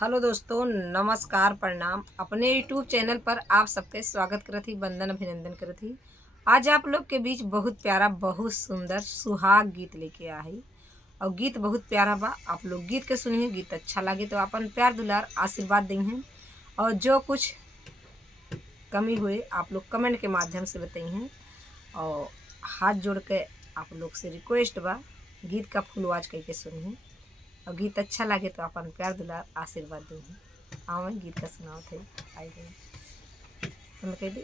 हेलो दोस्तों, नमस्कार, प्रणाम। अपने यूट्यूब चैनल पर आप सबके स्वागत करत ही, वंदन अभिनंदन करत ही। आज आप लोग के बीच बहुत प्यारा, बहुत सुंदर सुहाग गीत लेके आई और गीत बहुत प्यारा बा। आप लोग गीत के सुनिए, गीत अच्छा लगे तो अपन प्यार दुलार आशीर्वाद दें और जो कुछ कमी हुए आप लोग कमेंट के माध्यम से बताइए। और हाथ जोड़ के आप लोग से रिक्वेस्ट बा, गीत का फुलवाज कह के सुनिए और गीत अच्छा लगे तो अपन प्यार दुलार आशीर्वाद देंगे। आओ मैं गीत का सुनाओ थे आई गए तुम कह दे।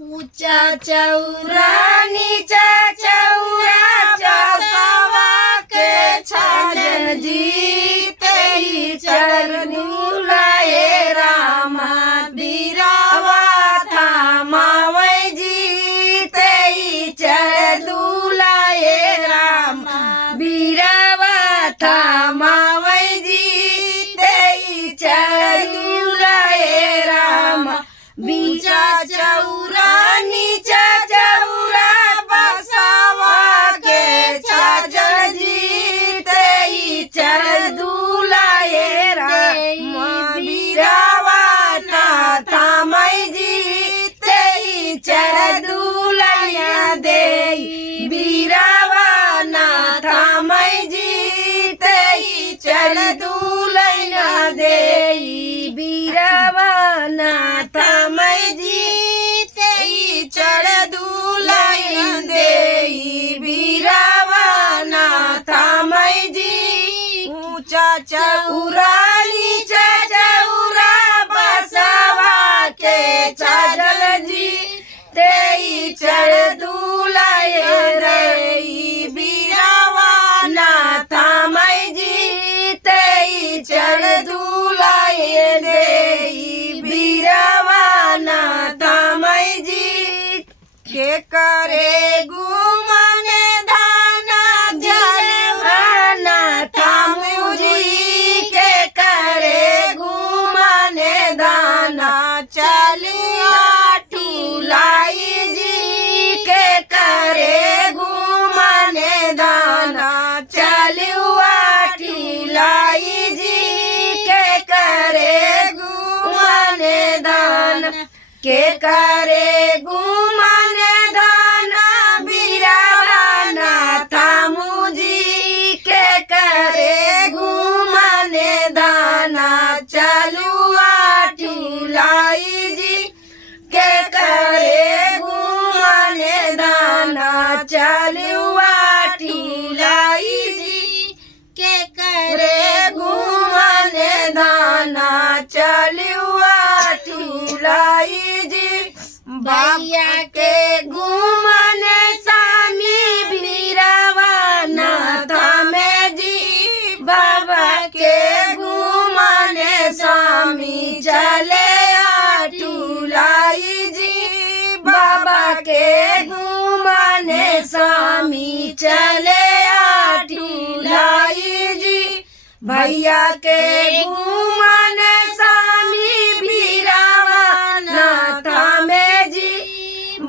ऊंचा चौरा नीचा चौरा चौसावा के छाजन जीते ही चरनी लाए रामा बीरावा था मावै जीते ही चर दुलाए रामा बीरावा था मावै जीते ही चर दुलाए रामा बीचा चौरा नीचा चौरा बसावा के छाजन जीते ही चर दुलाए रामा बीरावा था मैं जीते ही चर दुलाया दे बीरावा था मैं जीते ही चर दुलाया दे बीरावा था मैं जीते ही चर दुलाया दे बीरावा था मैं जी ऊंचा चौरा नीचा चौरा बसावा के छाजन जीते ही चर दुलाए रे बीरावा था मैं जीते ही चर दुलाए दे बीरावा था मैं जीत के करे गुमन दाना जलवाना था मुझी के करे गुमन दाना चलिया टूलाई जी के करे गुमन दाना चलिया टूलाई जी के करे गुमन दाना के करे गुमन दाना बीरावाना था मुझी के करे गुमन दाना चलुआ टूलाई जी के करे गुमन दाना चलुआ टूलाई जी के करे गुमन दाना चलुआ टूलाई जी भैया के गुमन सामी बीरावाना था मैं जी बाबा के गुमन सामी चले टूलाई जी बाबा के गुमन सामी चले टूलाई जी भैया के गुमन सामी बीरावाना था मैं जी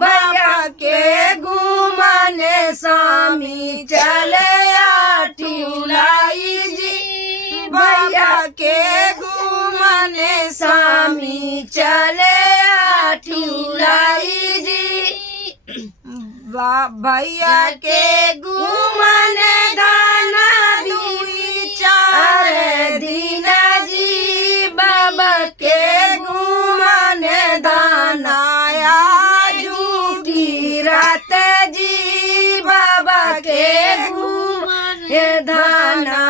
भैया के गुमन सामी चले टूलाई जी भैया के गुमन सामी चले टूलाई जी भैया के गुमन दाना दूरी चार दीना जी बाबा के गुमन दाना आजू की रात जी बाबा के गुमन दाना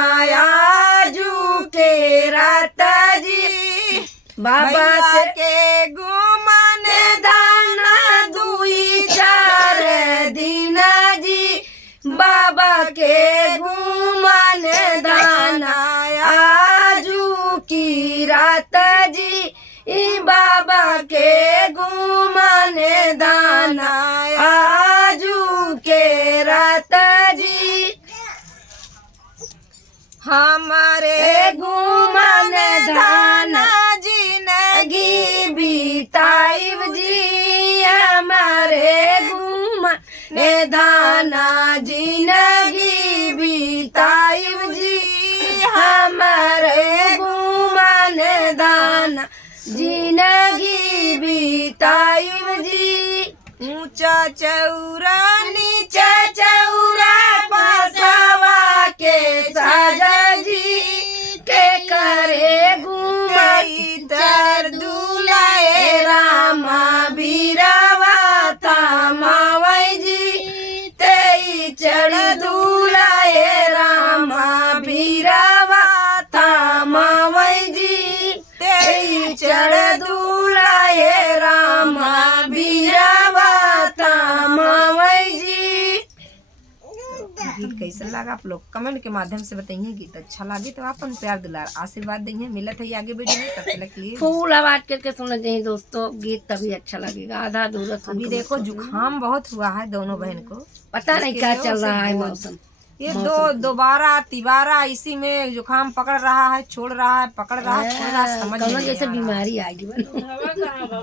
आजू के रात जी बाबा के गुमन दाना दुई चार दीना जी बाबा के गुमन दाना आजू की रात जी बाबा के गुमन दाना आजू के रात जी हमारे गुमन दाना जिंदगी बीताइब जी हमारे गुमन दाना जिंदगी बीताइब जी बिताइब जी ऊंचा चौरा नीचा चौरा बसवा के साजा जी के करे घूमई तर दुलाए रामा बीरावा थामावई जी तेई चढ़ दुलाए रामा बीरावा थामावई जी तेई चढ़ दुलाए रामा बीरावा थामावई जी। गीत कैसा लगा आप लोग कमेंट के माध्यम से बताइए। गीत अच्छा लगे तो अपन प्यार दुलार आशीर्वाद देंगे। मिलत है आगे वीडियो में, तब तक के लिए फूल आवाज करके सुनना चाहिए दोस्तों, गीत तभी अच्छा लगेगा। आधा अधूरा सुन अभी के देखो जुकाम बहुत हुआ है दोनों बहन को, पता नहीं इसके क्या लिए चल उसे रहा है बहुत- मौसम। ये दोबारा तिबारा इसी में जुकाम पकड़ रहा है, छोड़ रहा है, पकड़ रहा है, छोड़ रहा है, समझ कौनो नहीं आ जैसे रहा। बीमारी आ गई।